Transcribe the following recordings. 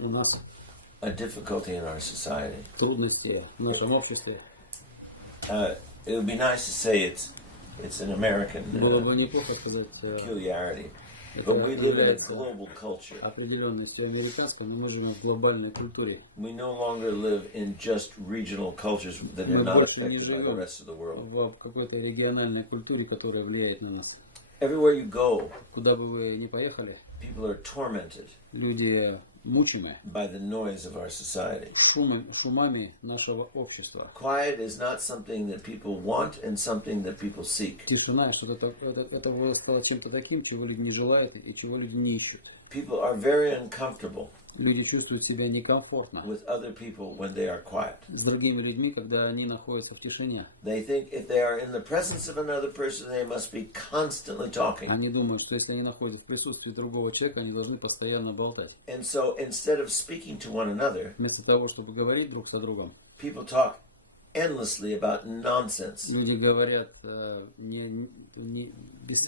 У нас a difficulty in our society. трудности в нашем обществе. It would be nice to say it's an American Было бы неплохо сказать, peculiarity, это but we live in a является global culture. определенностью американской, но мы живем в глобальной культуре. We no longer live in just regional cultures that are Мы not больше не affected by the живем rest of the world. в какой-то региональной культуре, которая влияет на нас. Everywhere you go, Куда бы вы ни поехали, people are tormented люди мучимы by the noise of our society. шумами нашего общества. Quiet is not something that people want and something that people seek. Тишина, что это стало чем-то таким, чего люди не желают и чего люди не ищут. People are very uncomfortable Люди чувствуют себя некомфортно with other people when they are quiet. с другими людьми, когда они находятся в тишине. They think if they are in the presence of another person, they must be constantly talking. Они думают, что если они находятся в присутствии другого человека, они должны постоянно болтать. And so instead of speaking to one another, Вместо того, чтобы говорить друг со другом, people talk endlessly about nonsense. люди говорят без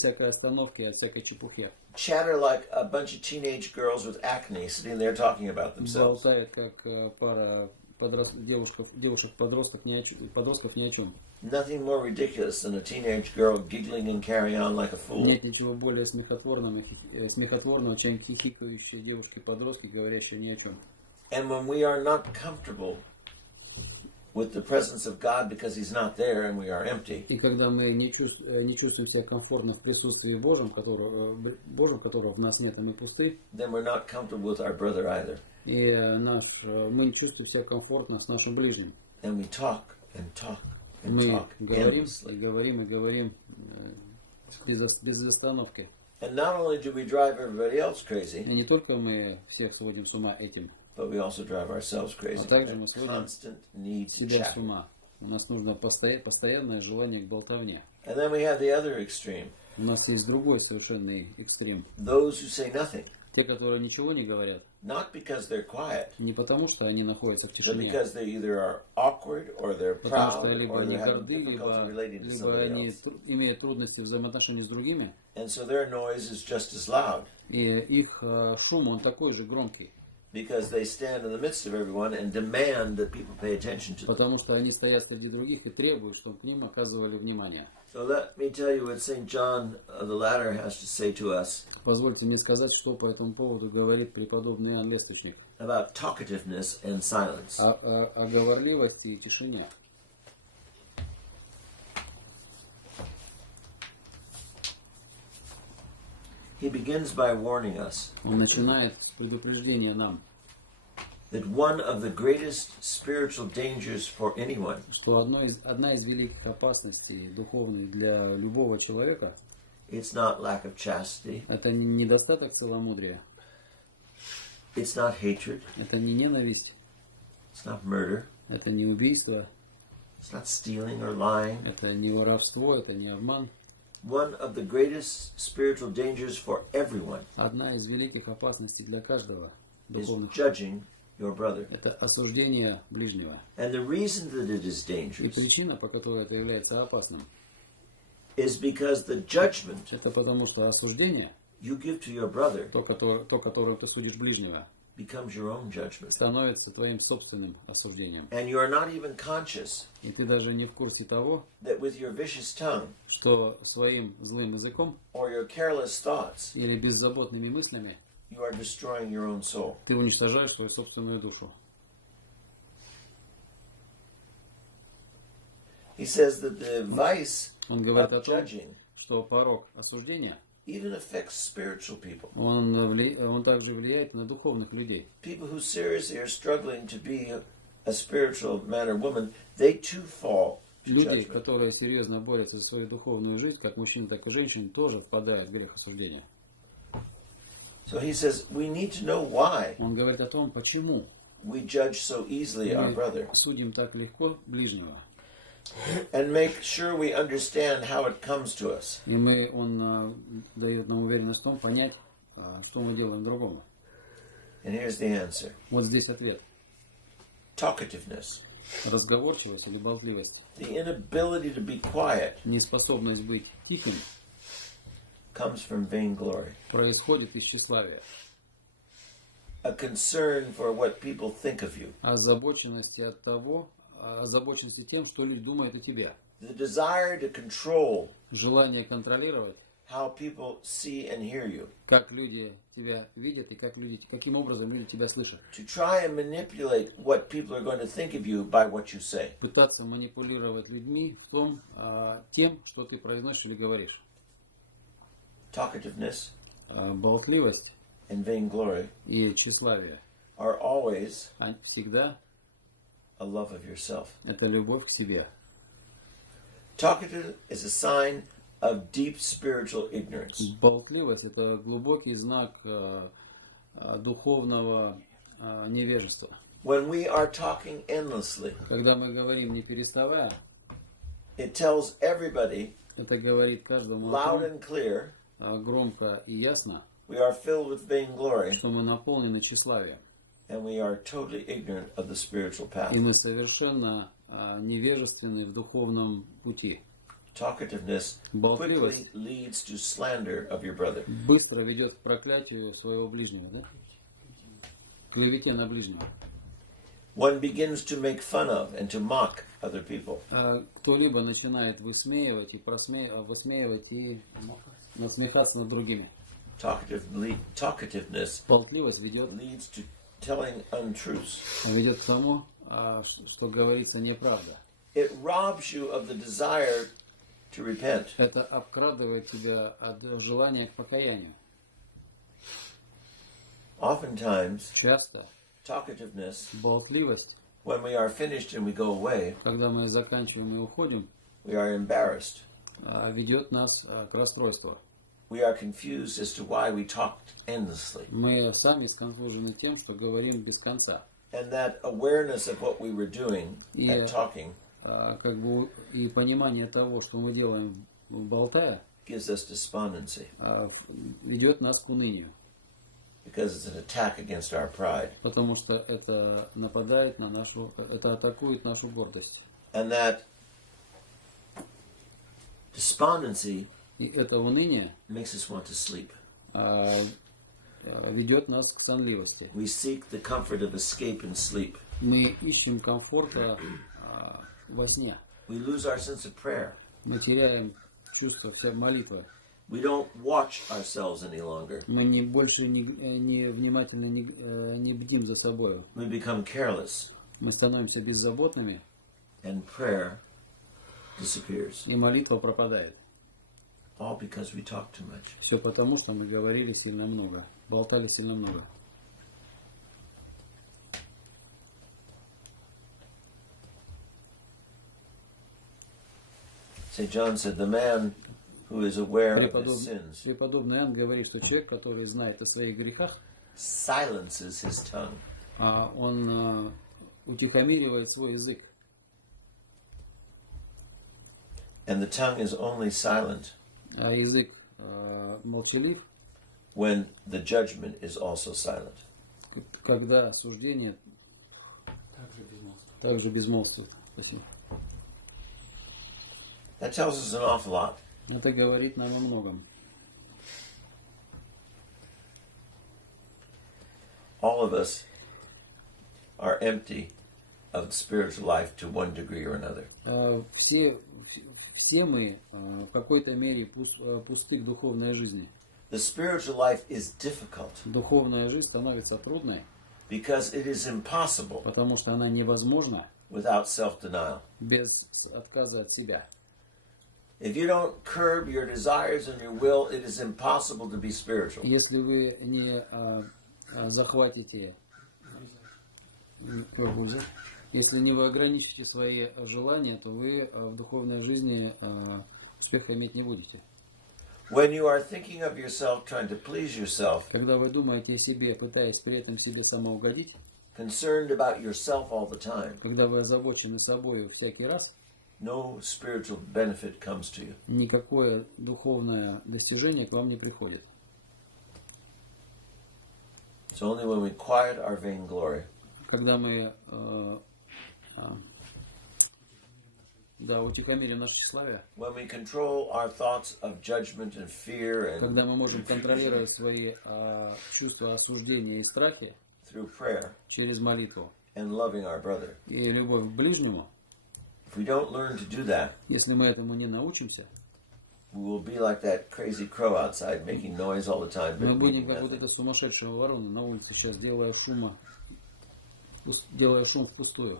всякой остановки, о всякой чепухе. Chatter like a bunch of teenage girls with acne sitting there talking about themselves. Болтают, как пара девушек-подростков ни о чем. Nothing more ridiculous than a teenage girl giggling and carrying on like a fool. Нет ничего более смехотворного, чем хихикающие девушки-подростки, говорящие ни о чем. And when we are not comfortable with the presence of God because He's not there and we are empty, И когда мы не чувствуем себя комфортно в присутствии Божьем, которого в нас нет, и мы пусты, then we're not comfortable with our brother either. и мы не чувствуем себя комфортно с нашим ближним. And we talk and talk and Мы talk говорим endlessly. и говорим и говорим без остановки. And not only do we drive everybody else crazy, И не только мы всех сводим с ума этим, but we also drive ourselves crazy. а также мы That сводим constant need to себя chat. с ума. У нас нужно постоянное желание к болтовне. And then we have the other extreme. У нас есть другой совершенный экстрем. Those who say nothing. Те, которые ничего не говорят, Not because they're quiet, не потому, что они находятся в but тишине, because they either are awkward or they're потому proud что либо or они they're having горды, difficulty relating to либо somebody они else. имеют трудности в взаимоотношении с другими, And so their noise is just as loud и их шум, он такой же громкий, because they stand in the midst of everyone and demand that people pay attention to them. потому что они стоят среди других и требуют, чтобы к ним оказывали внимание. So let me tell you what St. John the Latter has to say to us Позвольте мне сказать, что по этому поводу говорит преподобный Иоанн Лесточник about talkativeness and silence. о говорливости и тишине. He begins by warning us Он начинает с предупреждения нам, that one of the greatest spiritual dangers for anyone что одна из великих опасностей духовных для любого человека it's not lack of chastity, это не недостаток целомудрия, it's not hatred, это не ненависть, it's not murder, это не убийство, it's not stealing or lying. это не воровство, это не обман. One of the greatest spiritual dangers for everyone Одна из великих опасностей для каждого is духовных judging your brother. это осуждение ближнего. And the reason that it is И dangerous причина, по которой это является опасным, is because the judgment это потому, что осуждение, you give to your brother то, которым ты судишь ближнего, becomes your own judgment. становится твоим собственным осуждением. And you are not even conscious И ты даже не в курсе того, that with your vicious tongue что своим злым языком or your careless thoughts, или беззаботными мыслями you are destroying your own soul. ты уничтожаешь свою собственную душу. He says that the vice Он говорит о of том, judging что порок осуждения, even affects spiritual people. он также влияет на духовных людей. People who seriously are struggling to be a spiritual man or woman, they too fall to Люди, judgment. которые серьезно борются за свою духовную жизнь, как мужчины, так и женщины, тоже впадают в грех осуждения. So he says we need to know why Он говорит о том, почему we judge so easily our brother мы судим так легко ближнего. and make sure we understand how it comes to us. И он дает нам уверенность в том, понять, что мы делаем другому. And here's the answer. Вот здесь ответ. Talkativeness. Разговорчивость или болтливость, The inability to be quiet неспособность быть тихим, comes from vainglory. происходит из тщеславия. a concern for what people think of you. Озабоченности тем, что люди думают о тебе. The desire to control Желание контролировать, how people see and hear you. как люди тебя видят и каким образом люди тебя слышат. To try and manipulate what people are going to think of you by what you say. Пытаться манипулировать людьми тем, что ты произносишь или говоришь. Talkativeness Болтливость and vainglory и тщеславие are always всегда a love of yourself. это любовь к себе. Talkative is a sign of deep spiritual ignorance. Болтливость это глубокий знак духовного невежества. When we are talking endlessly, Когда мы говорим не переставая, it tells everybody это говорит каждому loud and clear громко и ясно, we are filled with vainglory что мы наполнены тщеславием. and we are totally ignorant of the spiritual path. И мы совершенно невежественны в духовном пути. Talkativeness quickly leads to slander of your brother. Быстро ведет к проклятию своего ближнего, да? Клевете на ближнего. One begins to make fun of and to mock other people. Кто-либо начинает высмеивать и насмехаться над другими. Talkativeness Болтливость ведет to telling untruths. Ведет к тому, что говорится неправда. It robs you of the desire to repent. Это обкрадывает тебя от желания к покаянию. Oftentimes, Часто talkativeness, болтливость, when we are finished and we go away, когда мы заканчиваем и уходим, we are embarrassed. Ведет нас к расстройству. We are confused as to why we talked endlessly. Мы сами сконфужены тем, что говорим без конца. And that awareness of what we were doing and talking И понимание того, что мы делаем, болтая, gives us despondency. Ведет нас к унынию. Because it's an attack against our pride. Потому что это нападает на это атакует нашу гордость. And that despondency И это уныние makes us want to sleep. Ведет нас к сонливости. We seek the comfort of escape and sleep. Мы ищем комфорта во сне. We lose our sense of prayer. Мы теряем чувство вся молитвы. We don't watch ourselves any longer. Мы больше не внимательно не бдим за собой. We become careless. Мы становимся беззаботными. And prayer disappears. И молитва пропадает. All because we talk too much. Все потому, что мы говорили сильно много, болтали сильно много. St. John said, the man who is aware of his sins Преподобный Иоанн говорит, что человек, который знает о своих грехах, silences his tongue. Он утихомиривает свой язык. And the tongue is only silent А язык молчалив, when the judgment is also silent. когда осуждение также безмолвствует. Спасибо. That tells us an awful lot. Это говорит нам о многом. All of us are empty of spiritual life to one degree or another. Все мы в какой-то мере пусты к духовной жизни. The spiritual life is difficult Духовная жизнь становится трудной, because it is impossible потому что она невозможна without self-denial. без отказа от себя. If you don't curb your desires and your will, it is impossible to be spiritual. Если вы не захватите, если не вы ограничите свои желания, то вы в духовной жизни успеха иметь не будете. When you are thinking of yourself, trying to please yourself, Когда вы думаете о себе, пытаясь при этом себе самоугодить, concerned about yourself all the time, когда вы озабочены собой всякий раз, no spiritual benefit comes to you. никакое духовное достижение к вам не приходит. It's only when we quiet our vainglory Когда мы утихомирим наше тщеславие, when we control our thoughts of judgment and fear and когда мы можем контролировать свои чувства осуждения и страхи, through prayer через молитву and loving our brother. и любовь к ближнему, If we don't learn to do that, если мы этому не научимся, we will be like that crazy crow outside, making noise all the time. мы But будем meaning как вот nothing. эта сумасшедшая ворона на улице сейчас, делая шум впустую.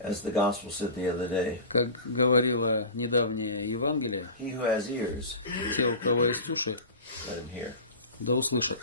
As the gospel said the other day, Как говорило недавнее Евангелие, he who has ears, те, у кого есть уши, let him hear. да услышат.